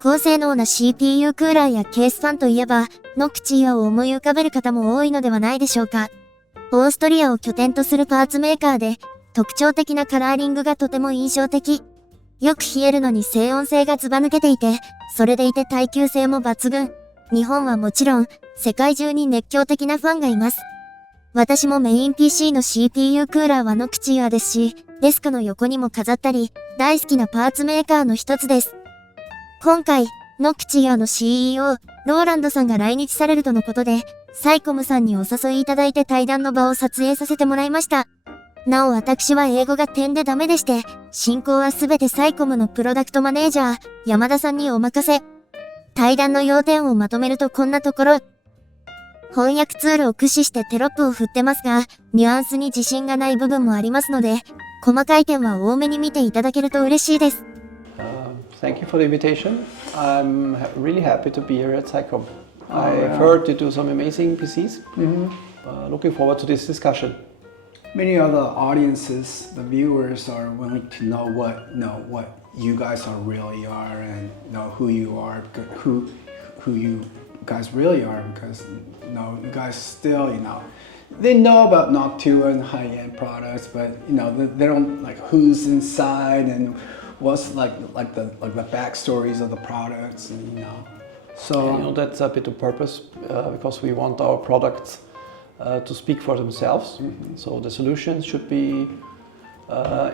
高性能な CPU クーラーやケースファンといえば、Noctuaを思い浮かべる方も多いのではないでしょうか。オーストリアを拠点とするパーツメーカーで、特徴的なカラーリングがとても印象的。よく冷えるのに静音性がずば抜けていて、それでいて耐久性も抜群。日本はもちろん、世界中に熱狂的なファンがいます。私もメイン PC の CPU クーラーはNoctuaですし、デスクの横にも飾ったり、大好きなパーツメーカーの一つです。今回、Noctuaの CEO、ローランドさんが来日されるとのことで、サイコムさんにお誘いいただいて対談の場を撮影させてもらいました。なお私は英語が点でダメでして、進行はすべてサイコムのプロダクトマネージャー、山田さんにお任せ。対談の要点をまとめるとこんなところ。翻訳ツールを駆使してテロップを振ってますが、ニュアンスに自信がない部分もありますので、細かい点は多めに見ていただけると嬉しいです。Thank you for the invitation. I'm really happy to be here at Sycom. I've heard you do some amazing PCs. Looking forward to this discussion. Many other audiences, the viewers are willing to know what you guys are really are and know who you are, who you guys really are, because you guys still they know about Noctua and high-end products, but they don't like who's inside and what's like the backstories of the products, and So that's a bit of purpose because we want our products to speak for themselves. So the solutions should be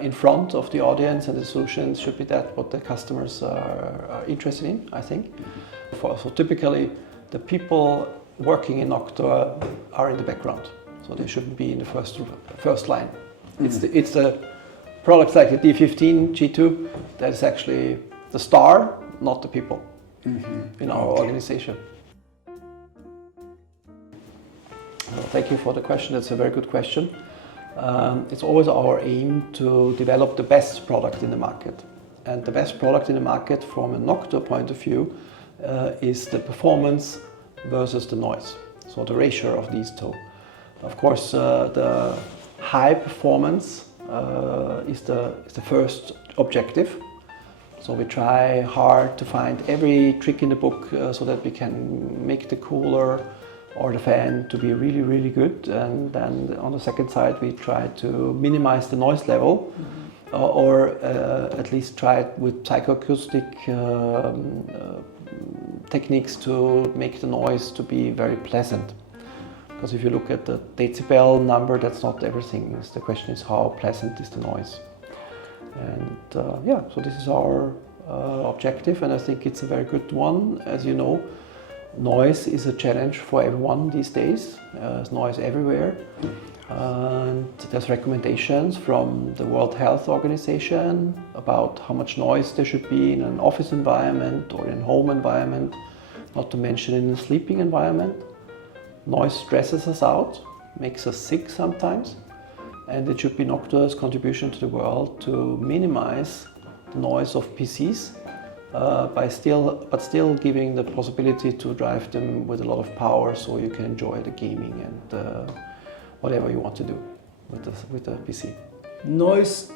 in front of the audience, and the solutions should be that what the customers are interested in, I think. So typically, the people working in Noctua are in the background, so they shouldn't be in the first line. It's the products like the D15, G2 that is actually the star, not the people in our organization. Thank you for the question. That's a very good question. It's always our aim to develop the best product in the market. And the best product in the market from a Noctua point of view is the performance versus the noise. So the ratio of these two. Of course, the high performance is the first objective. So we try hard to find every trick in the book so that we can make the cooler or the fan to be really, really good. And then on the second side, we try to minimize the noise level or at least try it with psychoacoustic techniques to make the noise to be very pleasant. Because if you look at the decibel number, that's not everything. The question is how pleasant is the noise. And so this is our objective, and I think it's a very good one. As you know, noise is a challenge for everyone these days. There's noise everywhere. And there's recommendations from the World Health Organization about how much noise there should be in an office environment or in a home environment, not to mention in a sleeping environment. Noise stresses us out, makes us sick sometimes, and it should be Noctua's contribution to the world to minimize the noise of PCs but still giving the possibility to drive them with a lot of power so you can enjoy the gaming and whatever you want to do with the PC. Noise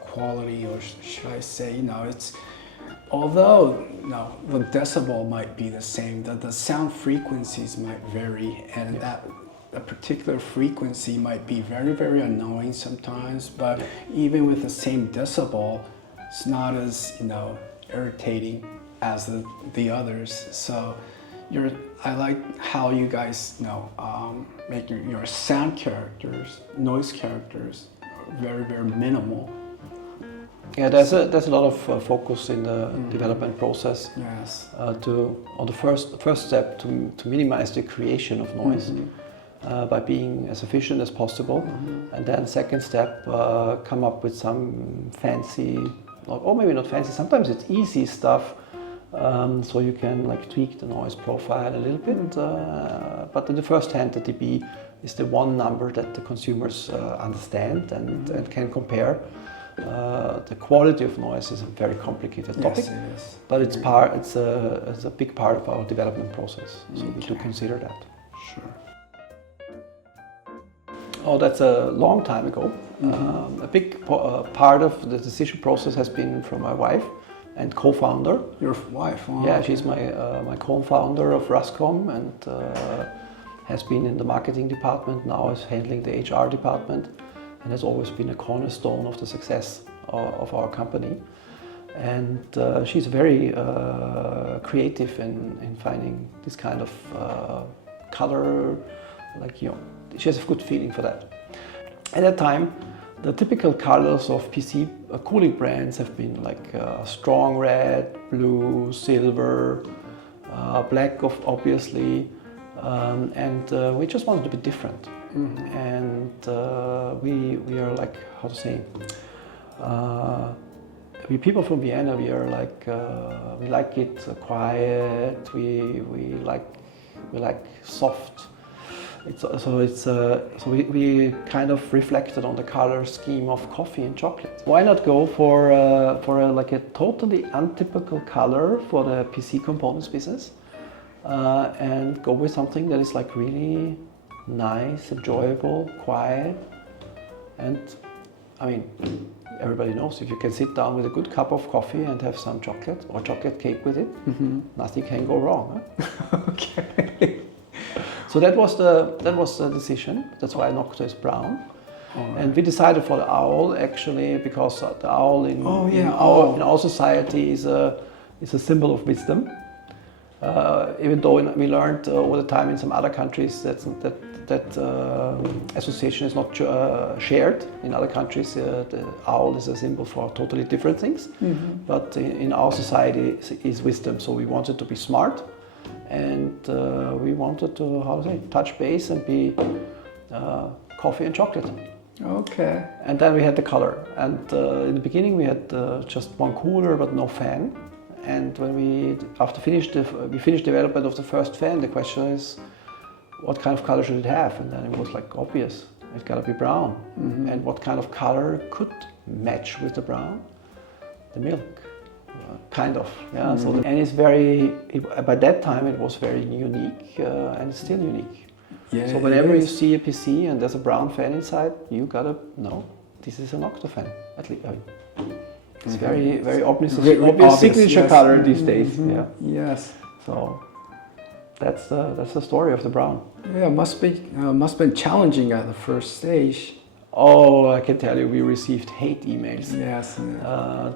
quality, or should I say, it's although the decibel might be the same, the sound frequencies might vary, and that a particular frequency might be very, very annoying sometimes, but even with the same decibel, it's not as irritating as the others. So I like how you guys make your sound characters, noise characters very, very minimal. Yeah, there's a lot of focus in the development process. Yes. On the first step to minimize the creation of noise. By being as efficient as possible, and then second step, come up with some fancy, or maybe not fancy, sometimes it's easy stuff, so you can tweak the noise profile a little bit, but in the first hand the dB is the one number that the consumers understand and can compare. The quality of noise is a very complicated topic, yes, it is. But it's a big part of our development process, so we do consider that. Sure. Oh, that's a long time ago. A big part of the decision process has been from my wife and co-founder. Your wife? Oh, Yeah, she's my co-founder of Ruscom and has been in the marketing department, now is handling the HR department, and has always been a cornerstone of the success of our company. And she's very creative in finding this kind of color, like, you know, she has a good feeling for that. At that time, the typical colors of PC cooling brands have been like strong red, blue, silver, black, obviously, and we just wanted to be different. And we are like, how to say, we people from Vienna, we are like, we like it quiet, we like soft. So we kind of reflected on the color scheme of coffee and chocolate. Why not go for like a totally untypical color for the PC components business, and go with something that is like really nice, enjoyable, quiet, and I mean, everybody knows if you can sit down with a good cup of coffee and have some chocolate or chocolate cake with it, nothing can go wrong. Huh? Okay. So that was the decision. That's why Noctua is brown. Right. And we decided for the owl actually because the owl in our society is a symbol of wisdom. Even though we learned over the time in some other countries that association is not shared. In other countries, the owl is a symbol for totally different things. But in our society is wisdom. So we wanted to be smart. And we wanted to, how to say, touch base and be coffee and chocolate. Okay. And then we had the color. And in the beginning we had just one cooler but no fan. And when we finished development of the first fan, the question is, what kind of color should it have? And then it was like obvious, it's gotta be brown. And what kind of color could match with the brown? The milk. Kind of, yeah. So and it's by that time it was very unique, and it's still unique. Yeah, so whenever you see a PC and there's a brown fan inside, you gotta know this is a Noctua fan. At least, I mean, it's very obvious signature color these days. Yeah. Yes. So that's the story of the brown. Yeah, must have been challenging at the first stage. Oh, I can tell you, we received hate emails. Yes.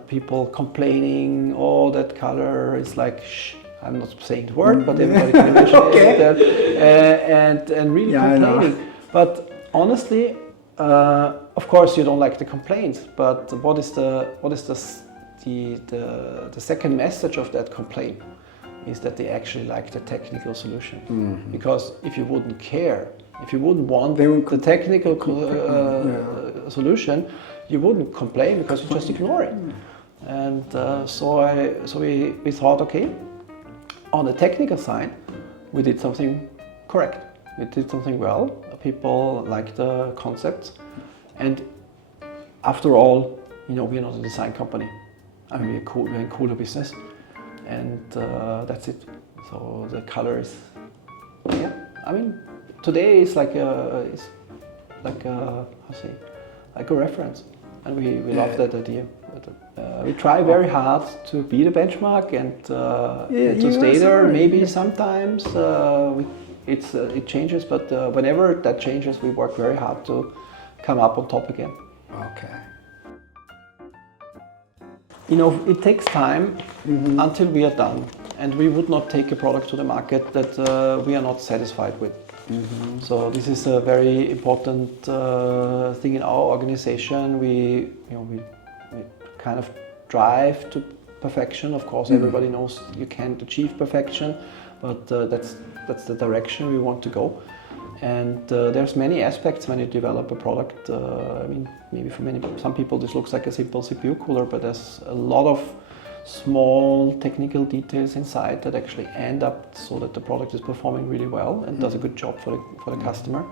People complaining, oh, that color is like, shh, I'm not saying the word, but everybody can imagine that. And really complaining. But honestly, of course, you don't like the complaints. But what is the second message of that complaint? Is that they actually like the technical solution. Because if you wouldn't care, if you wouldn't want the technical solution, you wouldn't complain because you just ignore it. And so we thought, okay, on the technical side, we did something correct. We did something well. People liked the concepts, and after all, you know, we're not a design company. I mean, we're in cooler business, and that's it. So the color is, yeah. I mean, today is like a reference, and we love that idea. We try very hard to be the benchmark and to stay there. Maybe sometimes it changes, but whenever that changes, we work very hard to come up on top again. Okay. You know, it takes time until we are done, and we would not take a product to the market that we are not satisfied with. So this is a very important thing in our organization. We kind of drive to perfection. Of course, everybody knows you can't achieve perfection, but that's the direction we want to go. And there's many aspects when you develop a product. I mean, maybe for some people this looks like a simple CPU cooler, but there's a lot of small technical details inside that actually end up so that the product is performing really well and does a good job for the customer.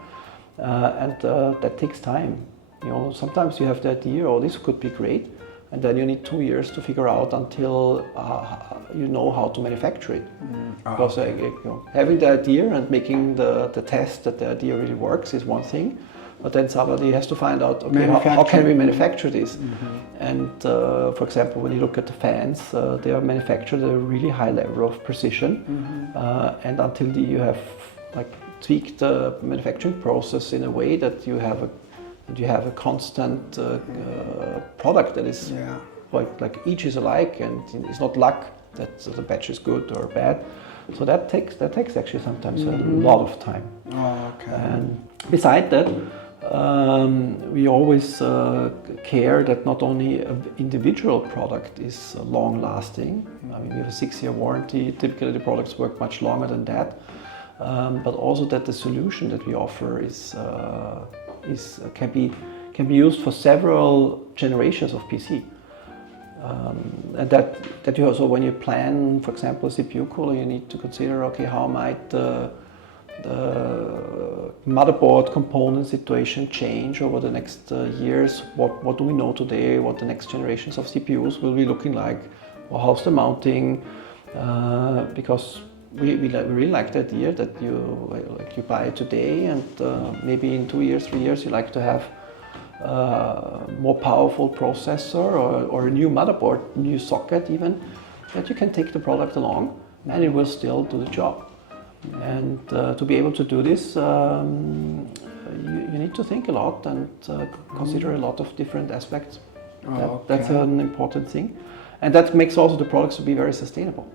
And that takes time. You know, sometimes you have the idea, oh, this could be great, and then you need 2 years to figure out until you know how to manufacture it. Because having the idea and making the test that the idea really works is one thing, But then somebody has to find out, okay, how can we manufacture this? And for example, when you look at the fans, they are manufactured at a really high level of precision. And until you have like tweaked the manufacturing process in a way that you have a constant product that is like each is alike, and it's not luck that the batch is good or bad. So that takes actually sometimes a lot of time. Oh, okay. And beside that, we always care that not only an individual product is long lasting. I mean, we have a 6-year warranty. Typically, the products work much longer than that. But also that the solution that we offer can be used for several generations of PC. And that you also, when you plan, for example, a CPU cooler, you need to consider, okay, how might the motherboard component situation change over the next years? What do we know today? What the next generations of CPUs will be looking like? Or how's the mounting? Because we really like the idea that you buy it today, and maybe in 2 years, 3 years, you like to have more powerful processor or a new motherboard, new socket even, that you can take the product along and it will still do the job. And to be able to do this, you need to think a lot and consider a lot of different aspects. That's an important thing, and that makes also the products to be very sustainable.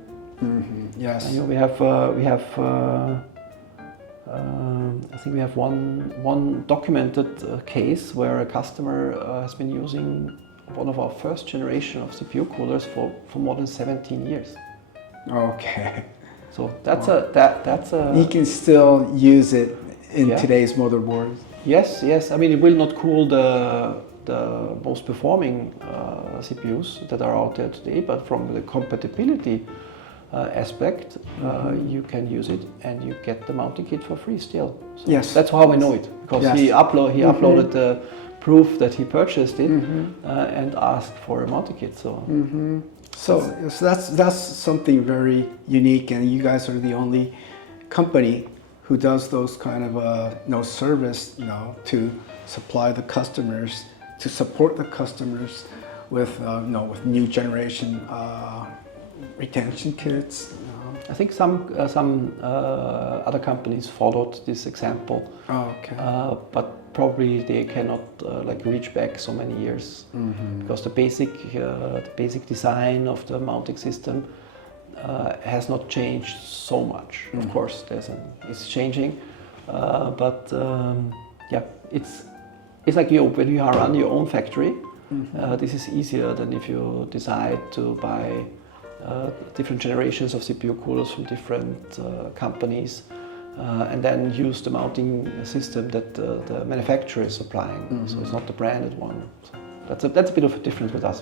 Yes. And, I think we have one documented case where a customer has been using one of our first generation of CPU coolers for more than 17 years. Okay. So that's a. You can still use it in today's motherboards. Yes. I mean, it will not cool the most performing CPUs that are out there today, but from the compatibility aspect, you can use it and you get the mounting kit for free still. So yes. That's how we know it, because he uploaded the proof that he purchased it and asked for a mounting kit. So that's something very unique, and you guys are the only company who does those kind of service, to supply the customers, to support the customers with with new generation retention kits. I think some other companies followed this example. But probably they cannot reach back so many years, because the basic design of the mounting system has not changed so much. Of course, it's changing, but it's like when you run your own factory. This is easier than if you decide to buy different generations of CPU coolers from different companies, and then use the mounting system that the manufacturer is supplying. So it's not the branded one. So that's a bit of a difference with us.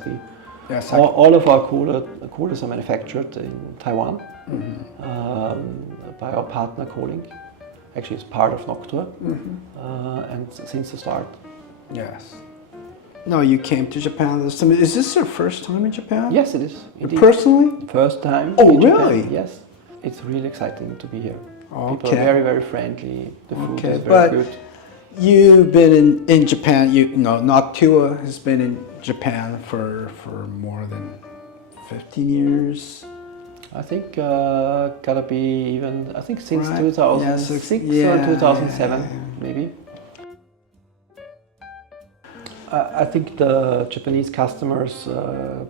All of our coolers are manufactured in Taiwan by our partner Colink. Actually, it's part of Noctua, and since the start. Yes. No, you came to Japan this time. Is this your first time in Japan? Yes, it is. Indeed. Personally? First time. Oh, in really? Japan. Yes. It's really exciting to be here. Okay. People are very, very friendly. The food is very but good. You've been in Japan. Noctua has been in Japan for more than 15 years. I think gotta be even. I think since 2006 or 2007, maybe. I think the Japanese customers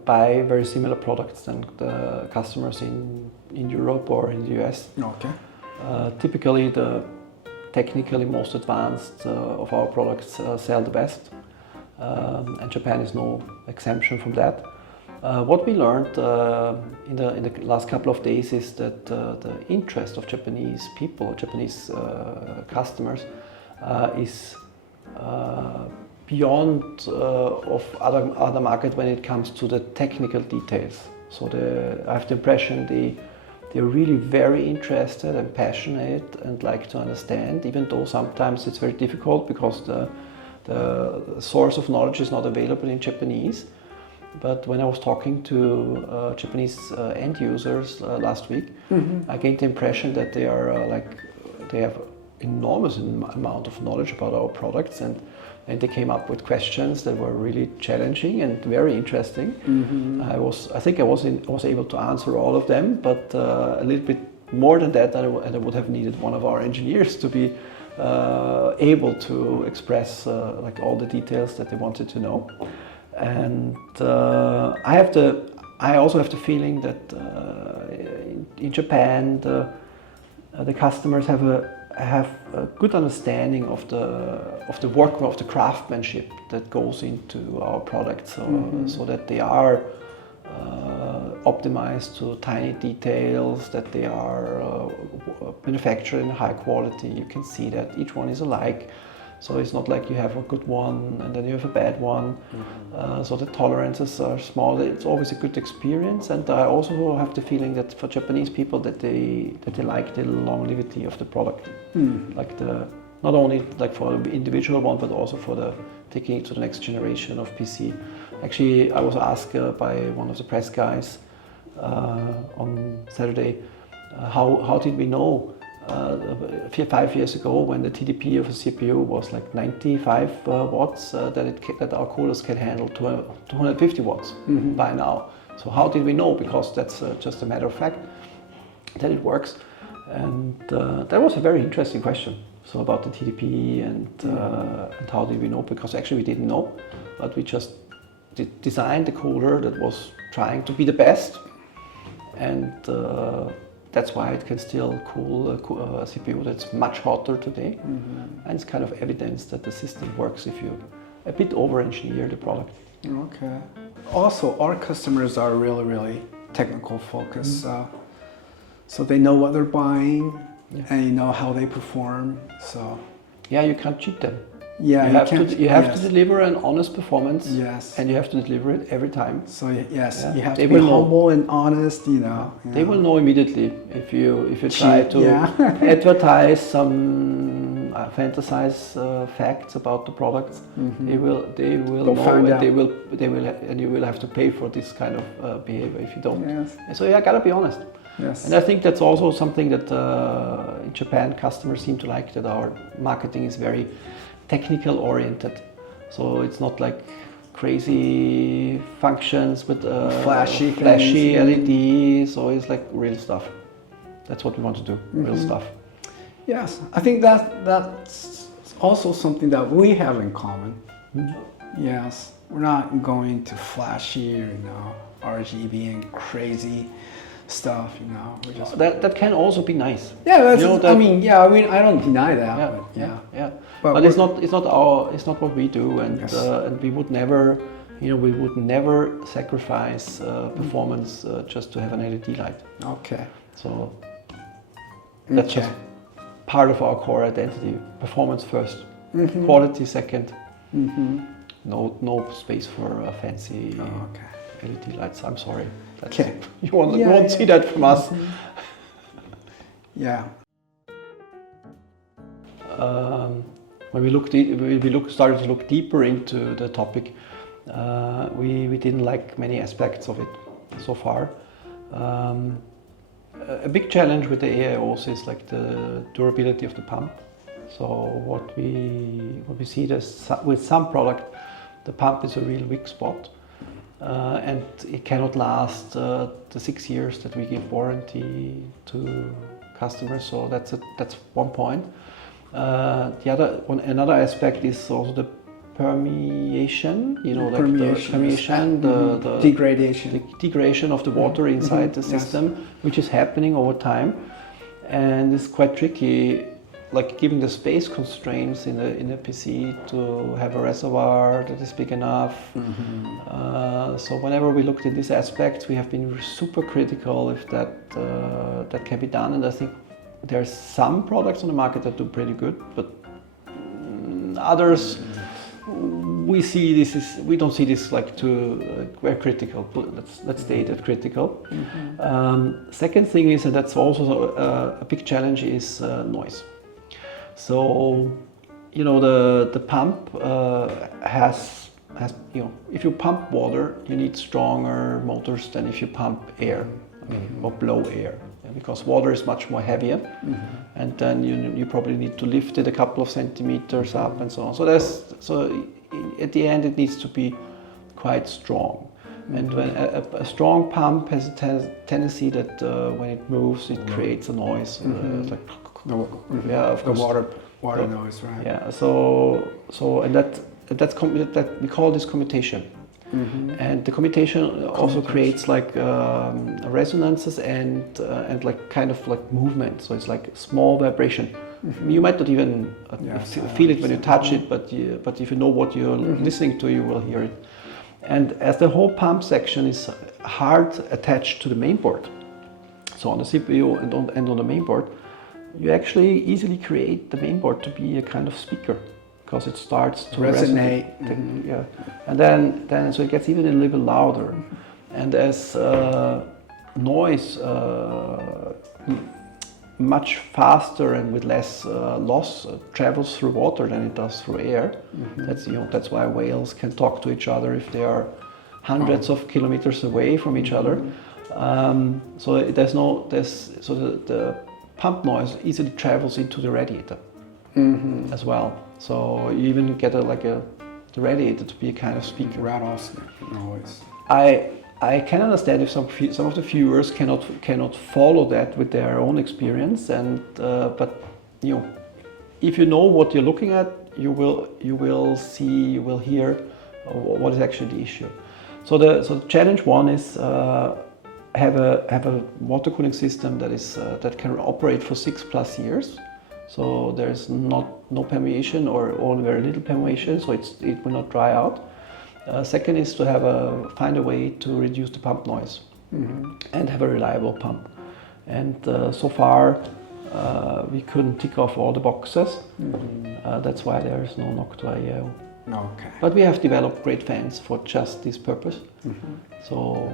buy very similar products than the customers in Europe or in the US. Okay. Typically, the technically most advanced of our products sell the best, and Japan is no exemption from that. What we learned in the last couple of days is that the interest of Japanese people, Japanese customers, is beyond of other market when it comes to the technical details. So I have the impression they're really very interested and passionate and like to understand, even though sometimes it's very difficult because the source of knowledge is not available in Japanese. But when I was talking to Japanese end users last week, I gained the impression that they are they have enormous amount of knowledge about our products, and they came up with questions that were really challenging and very interesting. I think I was able to answer all of them, but a little bit more than that, and I would have needed one of our engineers to be able to express like all the details that they wanted to know. And I also have the feeling that in Japan the customers have a good understanding of the work, of the craftsmanship that goes into our products, so that they are optimized to tiny details, that they are manufactured in high quality. You can see that each one is alike. So it's not like you have a good one and then you have a bad one. So the tolerances are small. It's always a good experience. And I also have the feeling that for Japanese people that they like the longevity of the product, like not only like for the individual one, but also for the taking it to the next generation of PC. Actually, I was asked by one of the press guys on Saturday, how did we know 5 years ago, when the TDP of a CPU was like 95 watts, that our coolers can handle 250 watts by now. So how did we know? Because that's just a matter of fact that it works. And that was a very interesting question. So about the TDP and how did we know? Because actually we didn't know, but we just designed a cooler that was trying to be the best, and that's why it can still cool a CPU that's much hotter today. And it's kind of evidence that the system works if you a bit over-engineer the product. Okay. Also, our customers are really, really technical focused. So they know what they're buying, and you know how they perform. So yeah, you can't cheat them. Yeah, you have to deliver an honest performance. Yes. And you have to deliver it every time. So yes, Yeah. you have They to be will know. humble and honest. You know. They will know immediately if you try to advertise some fantasize facts about the products. They will They'll know, find and out. and you will have to pay for this kind of behavior if you don't. Yes. And so yeah, gotta be honest. Yes. And I think that's also something that in Japan customers seem to like, that our marketing is very technical oriented. So it's not like crazy functions with Flashy LED. So it's like real stuff. That's what we want to do, real stuff. Yes, I think that's also something that we have in common. Yes, we're not going to flashy or RGB and crazy stuff. We're just That can also be nice. yeah. That's You know, I mean, I don't deny that. Yeah, But yeah. But But it's not what we do, and Yes. And we would never sacrifice performance just to have an LED light. Okay. So that's Okay. just part of our core identity. Performance first, quality second. No space for fancy Okay. LED lights. I'm sorry. Okay. You won't see that from us. Yeah. When we started to look deeper into the topic, we didn't like many aspects of it so far. A big challenge with the AIOs is like the durability of the pump. So what we see with some product, the pump is a real weak spot, and it cannot last the 6 years that we give warranty to customers. So that's one point. Another aspect is also the permeation. The degradation. The degradation of the water inside the system, which is happening over time, and it's quite tricky. Like given the space constraints in a PC to have a reservoir that is big enough. So whenever we looked at these aspects, we have been super critical if that can be done. And I think there's some products on the market that do pretty good, but others we don't see this like very critical. Let's state it critical. Second thing is, and that's also a big challenge, is noise. So, the pump has if you pump water, you need stronger motors than if you pump air, or blow air. because water is much more heavier, and then you probably need to lift it a couple of centimeters up and so on. So at the end it needs to be quite strong. And when a strong pump has a tendency that when it moves, it creates a noise, like of course. Water noise, right? Yeah. So and that we call this commutation. And the commutation also creates like resonances and like kind of like movement. So it's like small vibration. You might not even feel it when you touch it, but if you know what you're listening to, you will hear it. And as the whole pump section is hard attached to the main board, so on the CPU and on the main board, you actually easily create the main board to be a kind of speaker, because it starts to resonate. Yeah, and then so it gets even a little bit louder, and as noise much faster and with less loss travels through water than it does through air. That's why whales can talk to each other if they are hundreds of kilometers away from each other. So the pump noise easily travels into the radiator as well. So you even get the radiator to be a kind of speaker. Rattle noise. I can understand if some of the viewers cannot follow that with their own experience, but if you know what you're looking at, you will hear what is actually the issue. So the challenge one is have a water cooling system that can operate for 6+ years. So there's no permeation or only very little permeation, so it will not dry out. Second is to find a way to reduce the pump noise and have a reliable pump. And so far we couldn't tick off all the boxes. That's why there is no Noctua EO. Okay. But we have developed great fans for just this purpose. So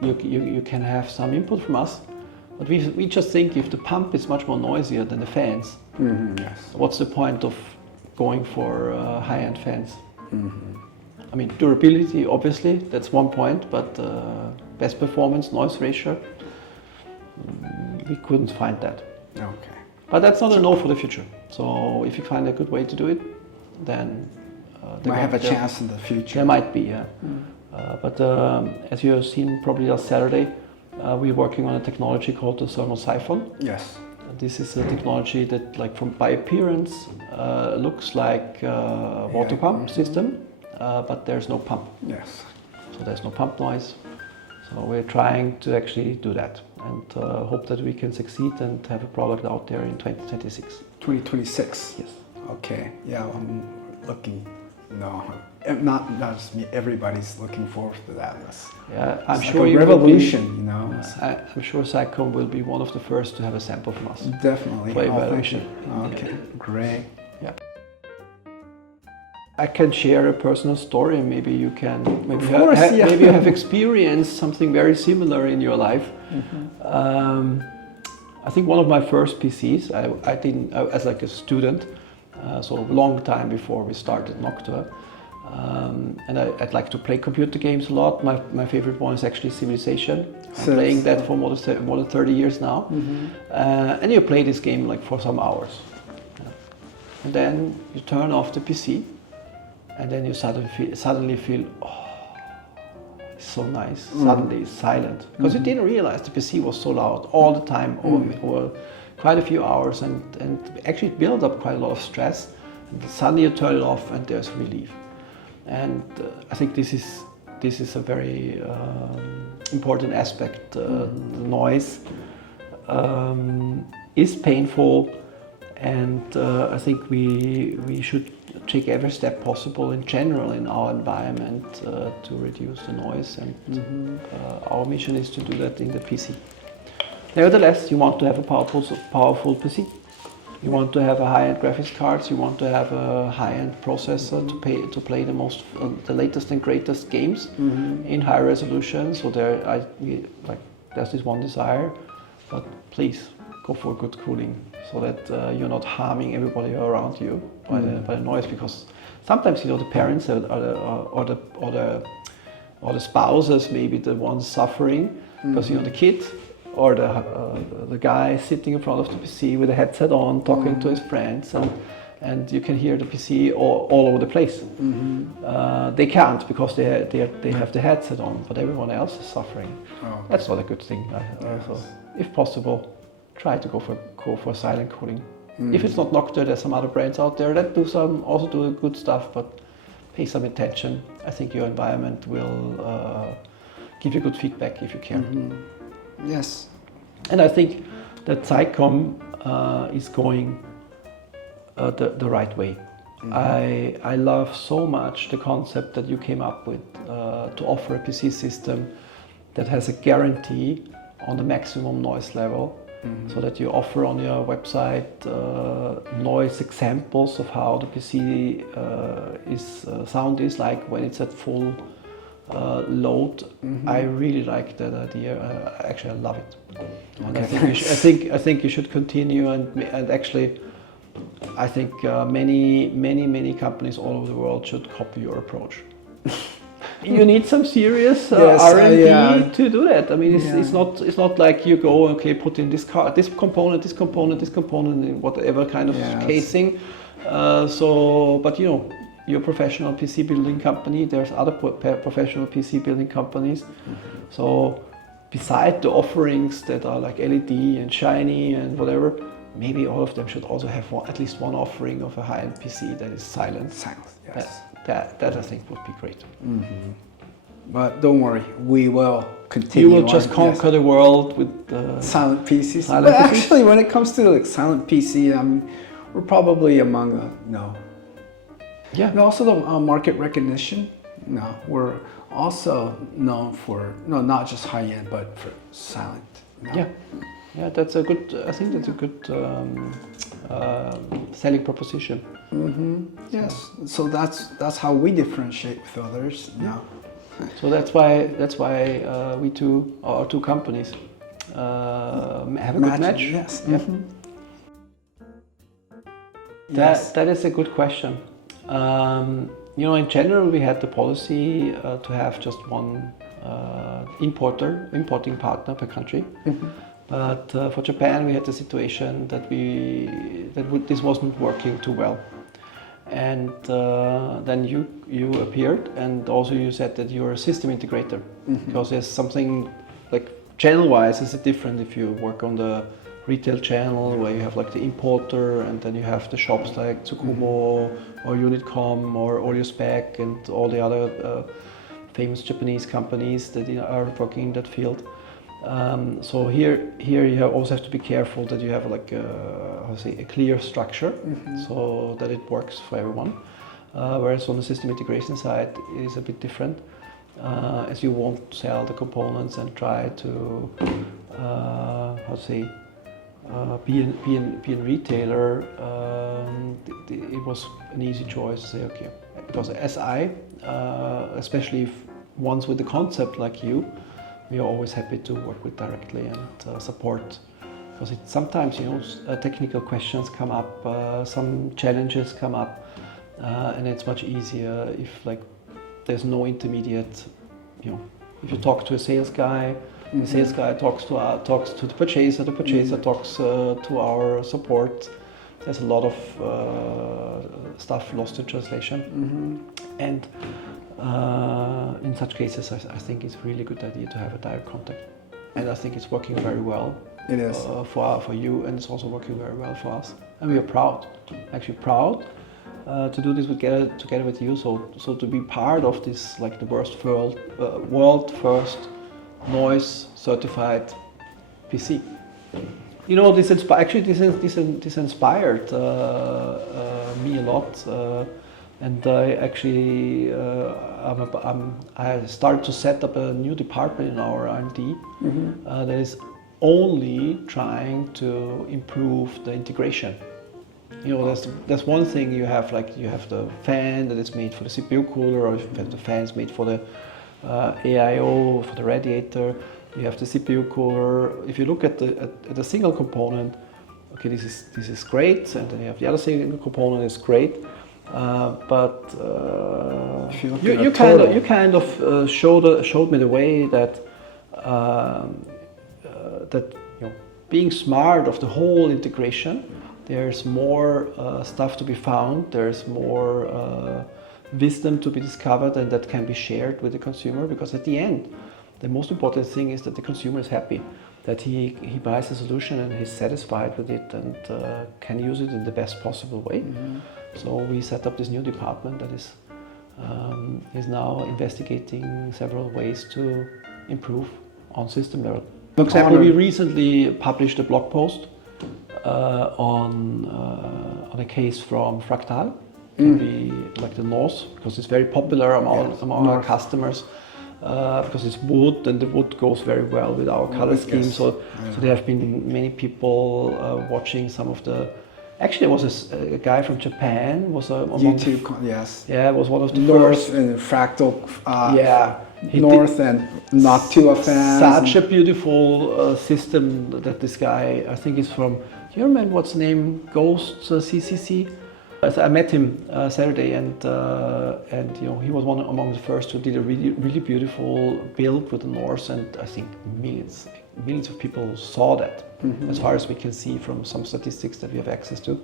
you can have some input from us. But we just think if the pump is much more noisier than the fans, yes. What's the point of going for high-end fans? I mean, durability, obviously, that's one point, but best performance, noise ratio, we couldn't find that. Okay. But that's not a no for the future. So if you find a good way to do it, then might have a chance in the future. There might be, yeah. But as you have seen probably last Saturday, we're working on a technology called the thermal siphon. Yes. This is a technology that, like, by appearance, looks like a water pump system. But there's no pump. Yes. So there's no pump noise. So we're trying to actually do that and hope that we can succeed and have a product out there in 2026. 2026? Yes. Okay. Yeah, I'm looking. No, not just me. Everybody's looking forward to that. Yeah, I'm it's sure like a revolution. I'm sure Sycom will be one of the first to have a sample from us. Definitely. For evaluation. Okay. Great. Yeah. I can share a personal story. Maybe you can. Maybe you have experienced something very similar in your life. I think one of my first PCs, I didn't as like a student, so a long time before we started Noctua, and I'd like to play computer games a lot. My favorite one is actually Civilization. I'm playing that for more than 30 years now, and you play this game like for some hours, and then you turn off the PC. And then you suddenly feel, oh, it's so nice. Suddenly it's silent. Because you didn't realize the PC was so loud all the time over quite a few hours, and actually it built up quite a lot of stress. And suddenly you turn it off and there's relief. And I think this is a very important aspect. The noise is painful, and I think we should take every step possible in general in our environment to reduce the noise, and our mission is to do that in the PC. Nevertheless, you want to have a powerful PC. You want to have a high-end graphics cards. You want to have a high-end processor to play the latest and greatest games in high resolution. So there's this one desire, but please go for good cooling, so that you're not harming everybody around you by the noise. Because sometimes the parents or the spouses may be the ones suffering, because the kid or the guy sitting in front of the PC with a headset on, talking to his friends, and you can hear the PC all over the place. They can't because they have the headset on, but everyone else is suffering. That's not a good thing. So if possible, try to go for silent coding. If it's not Noctua, there's some other brands out there that also do good stuff, but pay some attention. I think your environment will give you good feedback if you care. Yes. And I think that Sycom is going the right way. I love so much the concept that you came up with to offer a PC system that has a guarantee on the maximum noise level, so that you offer on your website noise examples of how the PC sound is like when it's at full load. I really like that idea. Actually, I love it. And I think you should continue, and actually, I think many companies all over the world should copy your approach. You need some serious R&D to do that. I mean, it's not like you go, okay, put in this component, in whatever kind of casing. But you know, you're a professional PC building company. There's other professional PC building companies. So beside the offerings that are like LED and shiny and whatever, maybe all of them should also have at least one offering of a high-end PC that is silent. Yes. That I think would be great. But don't worry, we will continue. You will just conquer the world with silent PCs. But actually, when it comes to like silent PC, we're probably among no. Yeah. And also the market recognition. No, we're also known for not just high end, but for silent. No. Yeah, that's a good. I think that's a good selling proposition. Yes. So that's how we differentiate with others. No. So that's why our two companies have a good match. Yes. That is a good question. You know, in general, we had the policy to have just one importing partner per country. But for Japan, we had the situation that this wasn't working too well. And then you appeared, and also you said that you're a system integrator, because there's something like channel-wise, is it different if you work on the retail channel where you have like the importer, and then you have the shops like Tsukumo or Unitcom or Audiospec and all the other famous Japanese companies that are working in that field. So here you also have to be careful that you have like a clear structure, so that it works for everyone. Whereas on the system integration side, it is a bit different, as you won't sell the components and try to be a retailer. It was an easy choice to say, okay, because SI, especially if ones with the concept like you, we are always happy to work with directly and support, because sometimes, you know, technical questions come up, some challenges come up, and it's much easier if like there's no intermediate. You know, if you talk to a sales guy, the sales guy talks to the purchaser talks to our support. There's a lot of stuff lost in translation, and in such cases, I think it's a really good idea to have a direct contact, and I think it's working very well. It is for you, and it's also working very well for us, and we are proud to do this together with you. So to be part of this, like the world first noise certified PC. You know, this inspired me a lot. And I actually, I started to set up a new department in our R&D that is only trying to improve the integration. You know, there's one thing you have the fan that is made for the CPU cooler, or you have the fans made for the AIO, for the radiator. You have the CPU cooler. If you look at the single component, okay, this is great, and then you have the other single component is great. But you showed me the way that that being smart of the whole integration, there's more stuff to be found, there's more wisdom to be discovered, and that can be shared with the consumer, because at the end, the most important thing is that the consumer is happy, that he buys a solution and he's satisfied with it and can use it in the best possible way. So we set up this new department that is now investigating several ways to improve on system level. For example, we recently published a blog post on a case from Fractal, like the North, because it's very popular among our customers. Because it's wood, and the wood goes very well with our color scheme. So there have been many people watching some of the. Actually, there was a guy from Japan. Was YouTube, was one of the North first. And Fractal. North and Noctua fans. Such a beautiful system that this guy. I think is from. Do you remember what's the name? Ghost CCC. I met him Saturday, and he was one among the first who did a really beautiful build with the Norse, and I think millions of people saw that, as far as we can see from some statistics that we have access to.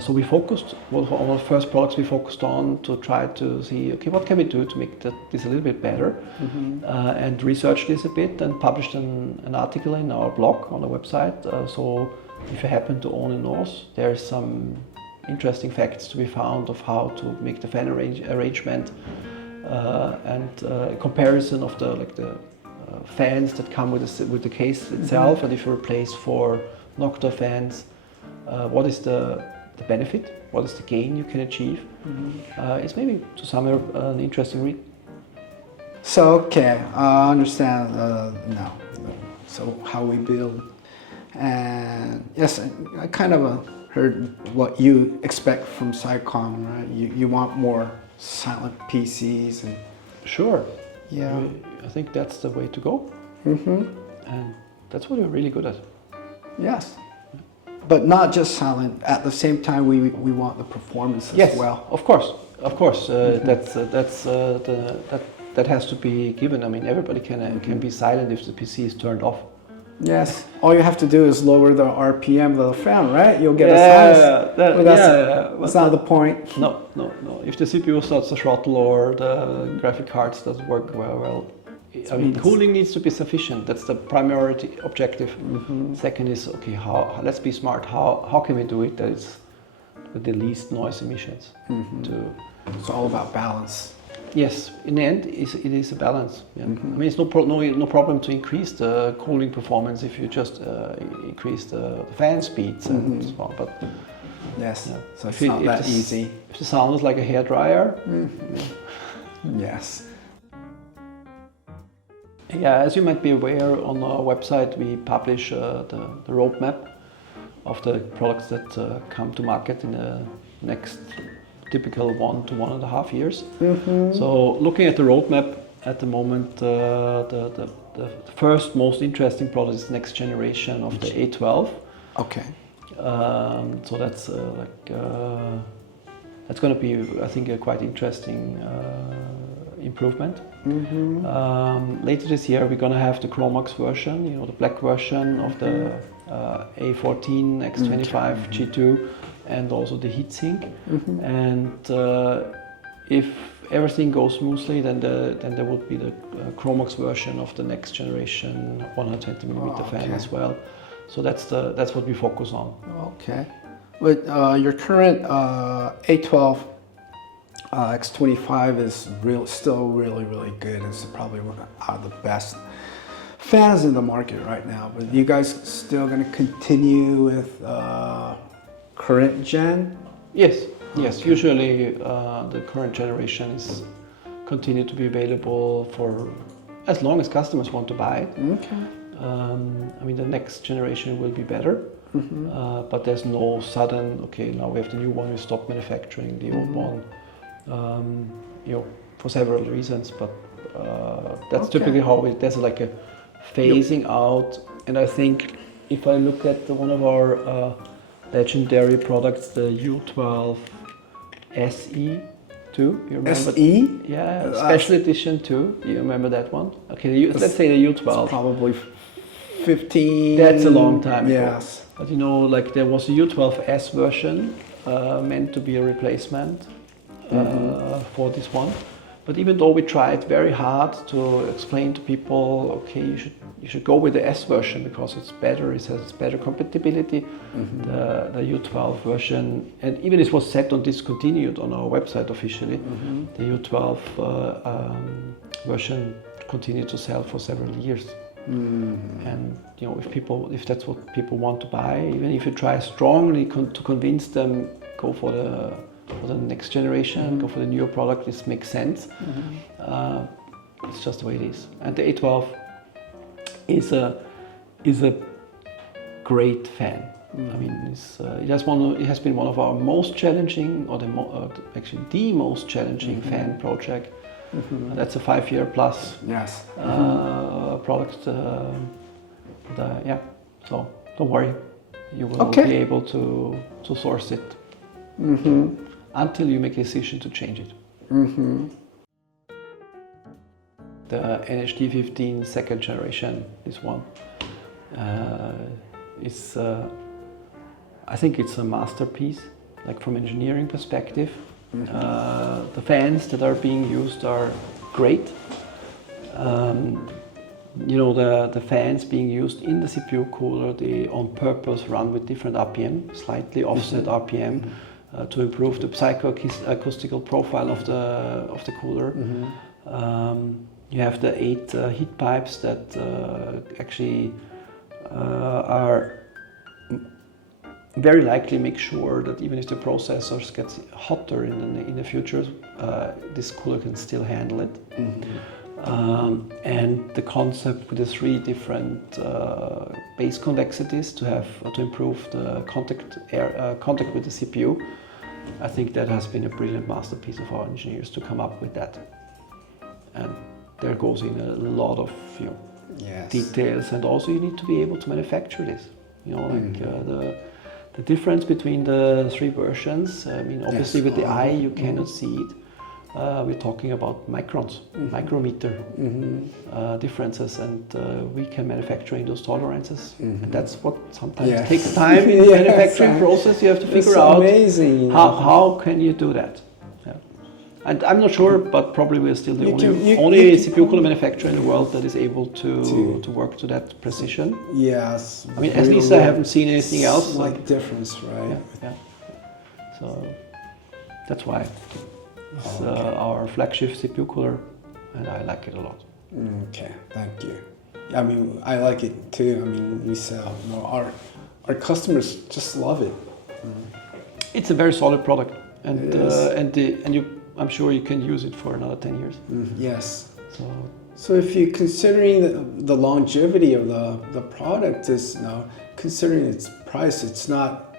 So we focused, one of the first products we focused on to try to see, okay, what can we do to make this a little bit better, and researched this a bit and published an article in our blog on our website. So if you happen to own a Norse, there's some interesting facts to be found of how to make the fan arrangement and a comparison of the fans that come with the case itself, and if you replace 4 Noctua fans, what is the benefit, what is the gain you can achieve. It's maybe to some an interesting read. So okay, I understand now. So how we build, and yes, I kind of heard what you expect from Sycom, right? You want more silent PCs and. Sure. Yeah. I think that's the way to go. And that's what we're really good at. Yes. But not just silent. At the same time, we want the performance as well. Of course. That has to be given. I mean, everybody can be silent if the PC is turned off. Yes. All you have to do is lower the RPM of the fan, right? You'll get a silence. That's not the point. No. If the CPU starts to throttle or the graphic cards doesn't work well, I mean, cooling needs to be sufficient. That's the priority objective. Second is, okay, let's be smart. How can we do it that it's with the least noise emissions? It's all about balance. Yes, in the end, it is a balance. Yeah. I mean, it's no problem to increase the cooling performance if you just increase the fan speeds and so on. But yes, yeah. So it's not that easy. If the sound is like a hairdryer. Yes. Yeah, as you might be aware, on our website we publish the roadmap of the products that come to market in the next typical 1 to 1.5 years. So looking at the roadmap at the moment, the first most interesting product is the next generation of the A12. Okay. So that's that's going to be, I think, a quite interesting improvement. Later this year we're going to have the Chromax version, the black version of the A14 X25 G2, and also the heatsink. And if everything goes smoothly, then there would be the Chromax version of the next generation 120mm fan as well. So that's what we focus on. Okay. But your current A12 X25 is still really good. It's probably one of the best fans in the market right now. But you guys still going to continue with current gen? Yes. Usually the current generation is continue to be available for as long as customers want to buy it. Okay. I mean, the next generation will be better, but there's no sudden, okay, now we have the new one, we stop manufacturing the old one, for several reasons, but that's typically how there's like a phasing out. And I think if I look at one of our legendary products, the U12 SE 2, you remember? SE? Yeah, special edition 2, you remember that one? Okay, let's say the U12. It's probably 15. That's a long time ago. Yes. But you know, like there was a U12S version meant to be a replacement for this one. But even though we tried very hard to explain to people, okay, you should go with the S version because it's better, it has better compatibility. The U12 version, and even it was set on discontinued on our website officially. The U12 version continued to sell for several years. And you know, if that's what people want to buy, even if you try strongly to convince them, go for the next generation, go for the newer product, this makes sense. It's just the way it is. And the A12 is a great fan. I mean, it has been one of our most challenging, or actually the most challenging fan project. And that's a 5-year plus product. Yeah, so don't worry, you will be able to source it until you make a decision to change it. The NHD15 second generation, this one, is I think it's a masterpiece, like from engineering perspective. The fans that are being used are great. You know, the fans being used in the CPU cooler, they on purpose run with different RPM, slightly offset RPM, to improve the psychoacoustical profile of the cooler. You have the 8 heat pipes that actually are very likely make sure that even if the processors get hotter in the future, this cooler can still handle it. And the concept with the 3 different base convexities to improve the contact with the CPU, I think that has been a brilliant masterpiece of our engineers to come up with that. And there goes in a lot of details, and also you need to be able to manufacture this. You know, like the difference between the 3 versions. I mean, obviously with the eye you cannot see it. We're talking about microns, micrometer differences, and we can manufacture in those tolerances. And that's what sometimes takes time in the manufacturing process. You have to figure out how can you do that. And I'm not sure, but probably we're still the only CPU cooler manufacturer in the world that is able to work to that precision. Yes. I mean, at least I haven't seen anything else. Slight difference, right? Yeah. So that's why it's our flagship CPU cooler, and I like it a lot. Okay, thank you. I mean, I like it too. I mean, we sell. You know, our customers just love it. It's a very solid product, and I'm sure you can use it for another 10 years. Yes. So if you're considering the longevity of the product is now, considering its price, it's not.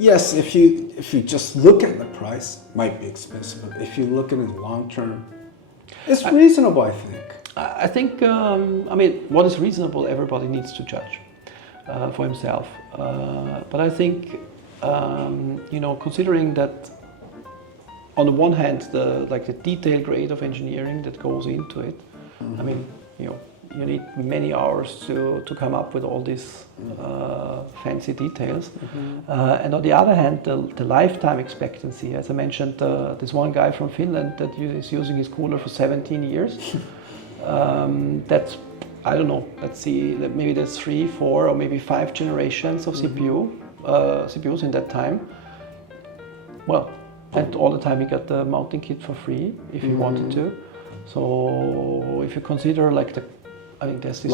Yes, if you just look at the price, it might be expensive. But if you look at it long term, it's reasonable, I think. I think. I mean, what is reasonable, everybody needs to judge for himself. But I think, you know, considering that. On the one hand, the detail grade of engineering that goes into it. I mean, you need many hours to come up with all these fancy details. And on the other hand, the lifetime expectancy. As I mentioned, this one guy from Finland that is using his cooler for 17 years. That's, I don't know. Let's see, maybe that's 3, 4, or maybe 5 generations of CPUs in that time. Well. And all the time he got the mounting kit for free if he wanted to. So if you consider I think there's this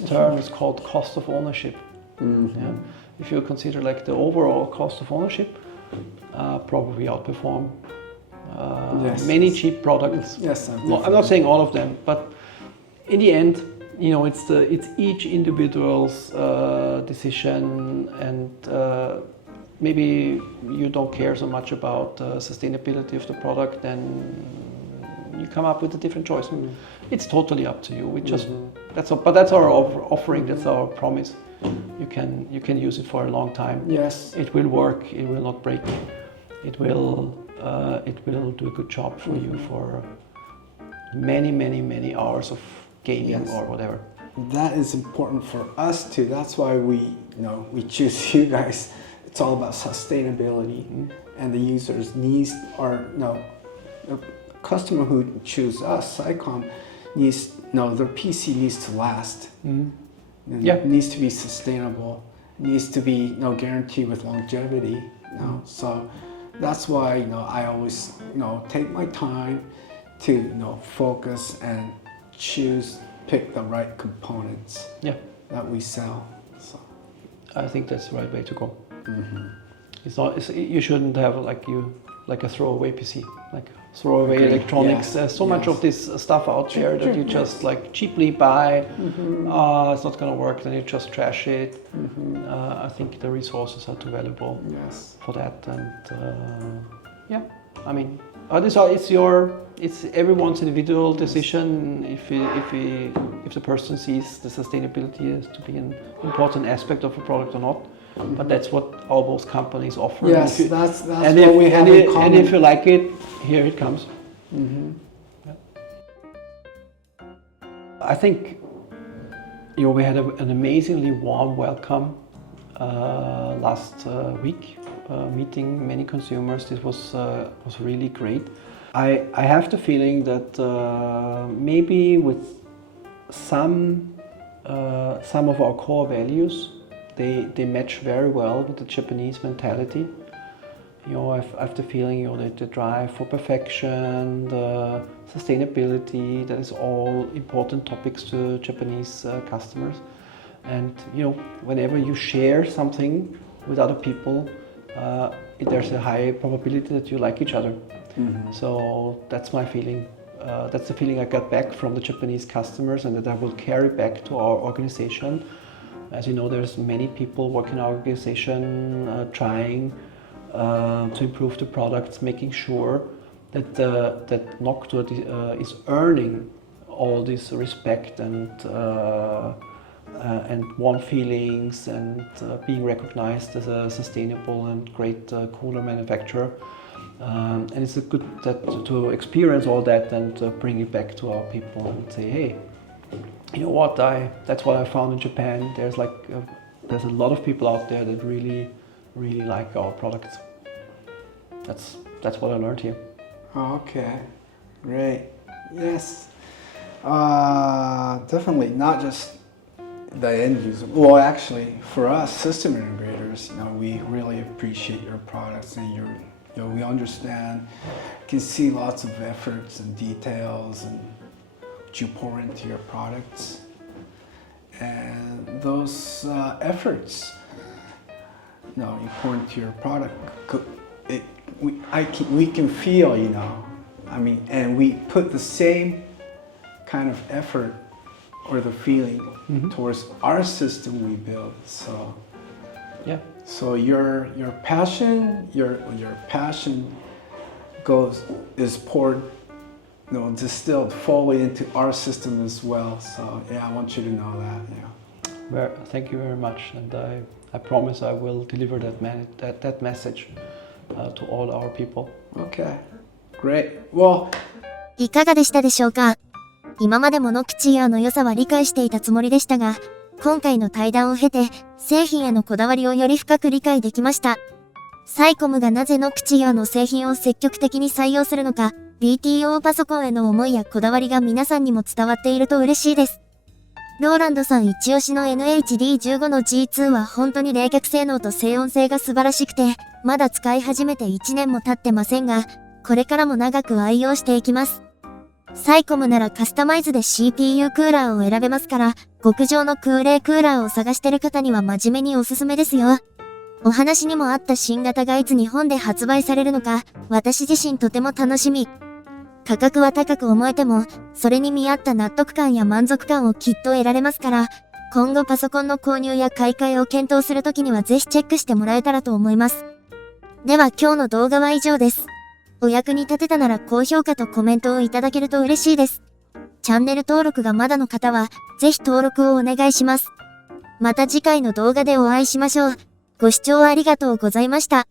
term, it's called cost of ownership. Yeah. If you consider the overall cost of ownership, probably outperform many cheap products. Yes, I'm not saying all of them, but in the end, you know, it's each individual's decision, and maybe you don't care so much about sustainability of the product, then you come up with a different choice. It's totally up to you. We just that's our offering. That's our promise. You can use it for a long time. Yes, it will work. It will not break. It will do a good job for you for many hours of gaming or whatever. that is important for us too. That's why we choose you guys. It's all about sustainability, and the users needs the customer who choose us, Sycom, needs their PC needs to last. It needs to be sustainable. Needs to be guaranteed with longevity. So that's why I always take my time to focus and pick the right components that we sell. So I think that's the right way to go. You shouldn't have like a throwaway PC, like throwaway electronics. There's so much of this stuff out there that you just like cheaply buy. It's not going to work, then you just trash it. I think the resources are too valuable for that, and I mean, it's everyone's individual decision if the person sees the sustainability as to be an important aspect of a product or not. But that's what all those companies offer. Yes, that's what we have in common. And if you like it, here it comes. I think we had an amazingly warm welcome last week, meeting many consumers. This was really great. I have the feeling that maybe with some of our core values, they match very well with the Japanese mentality. I have the feeling that the drive for perfection, the sustainability, that is all important topics to Japanese customers. And whenever you share something with other people, there's a high probability that you like each other. So that's my feeling. That's the feeling I got back from the Japanese customers, and that I will carry back to our organization. As you know, there's many people working in our organization trying to improve the products, making sure that Noctua is earning all this respect and warm feelings and being recognized as a sustainable and great cooler manufacturer. And it's good to experience all that and bring it back to our people and say, hey, you know what? That's what I found in Japan. There's a lot of people out there that really, really like our products. That's what I learned here. Okay, great. Yes, definitely not just the end user. Well, actually, for us system integrators, we really appreciate your products, and we understand, can see lots of efforts and details and you pour into your products, and those efforts you pour into your product, we can feel, and we put the same kind of effort or the feeling towards our system we build. So your passion is poured, distilled fully into our system as well. So I want you to know that. Well, thank you very much, and I promise I will deliver that message to all our people. Okay, great. Well, いかがでしたでしょうか？今までもNoctuaの良さは理解していたつもりでしたが、今回の対談を経て、製品へのこだわりをより深く理解できました。サイコムがなぜNoctuaの製品を積極的に採用するのか、BTO パソコンへの思いやこだわりが皆さんにも伝わっていると嬉しいです。ローランドさん一押しの NHD15 の G2 は本当に冷却性能と静音性が素晴らしくて、まだ使い始めて1年も経ってませんが、これからも長く愛用していきます。サイコムならカスタマイズで CPU クーラーを選べますから、極上の空冷クーラーを探してる方には真面目におすすめですよ。お話にもあった新型がいつ日本で発売されるのか、私自身とても楽しみ。価格は高く思えても、それに見合った納得感や満足感をきっと得られますから、今後パソコンの購入や買い替えを検討するときにはぜひチェックしてもらえたらと思います。では今日の動画は以上です。お役に立てたなら高評価とコメントをいただけると嬉しいです。チャンネル登録がまだの方は、ぜひ登録をお願いします。また次回の動画でお会いしましょう。ご視聴ありがとうございました。